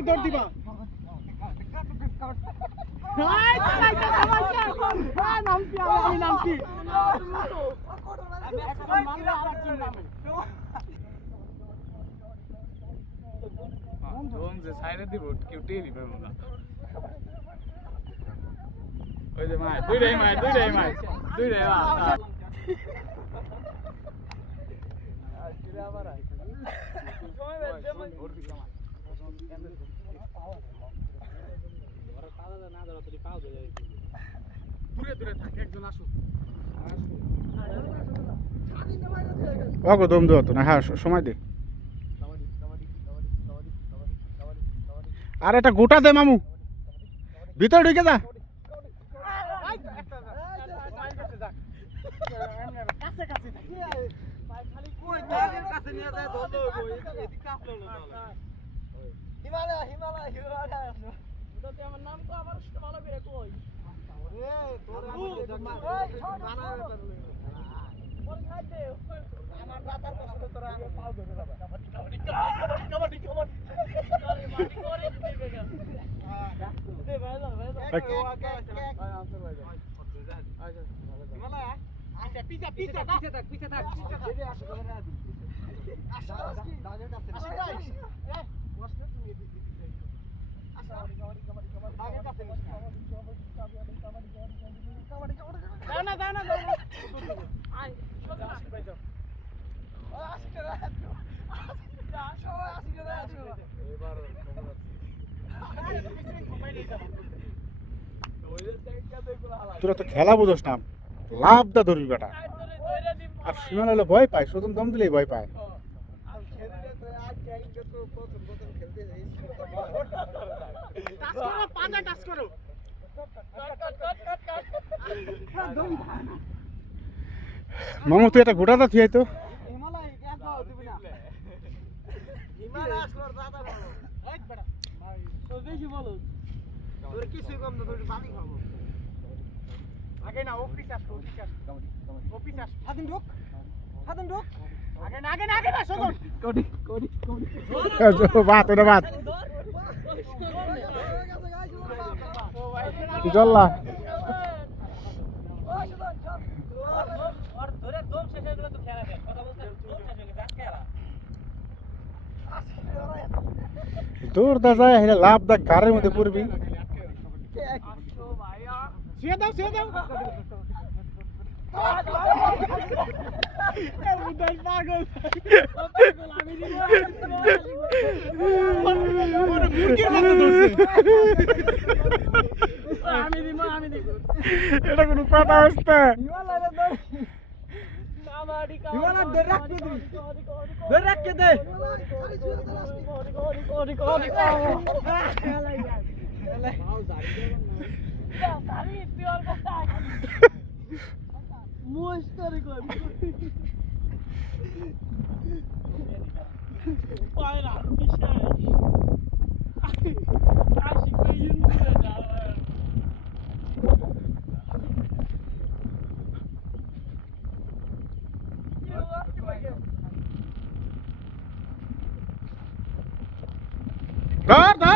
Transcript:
দৌড় দিবা নামছি সাইডে দিব কেউ টেরি পাবো না ওই যে মাই দুইটাই মাই দুইটাই ওগো দম দাও তো না হ্যাঁ সময় দে আর এটা গোটা দে মামু ভিতরে ঢুকে যা আমার নাম তো আমার ভালো করে কই আমার দাদার কষ্ট তোরা পাও ধরে যাবে কাবাডি করে দিবে গা দে ভাই হিমালয় আচ্ছা পিছে থাক দে আসো করে না দিই আসো দাদার কাছে আসো ভাই এ বসলে তুমি আসো কাবাডি দাদার কাছে যাও না আই সোজা আসি ভাই যাও আসি করে আসো এবার তোরা তো খেলা বুঝোস না লাভ দা ধরবি বেটা আর সুমান হলে ভয় পায় প্রথম দম দিলেই ভয় পায় মামু তুই একটা গোটা দা থিয়াই তো আগে না অফিস আস হাদিন ঢুক আগে না সদন কোডি বাত ওটা বাত চল্লা আর ধরে দম শেষ হয়ে গেলে তো খেলা দেয় কথা বলতে দম শেষ হয়ে গেলে ব্যাস খেলা দূর দা যায় হেলে লাভ দা কারের মধ্যে পড়বি শুয়ে দাও উদয় পাগল আমি দিব এটা কোন কথা অবস্থা ধরে রাখতে দে ধর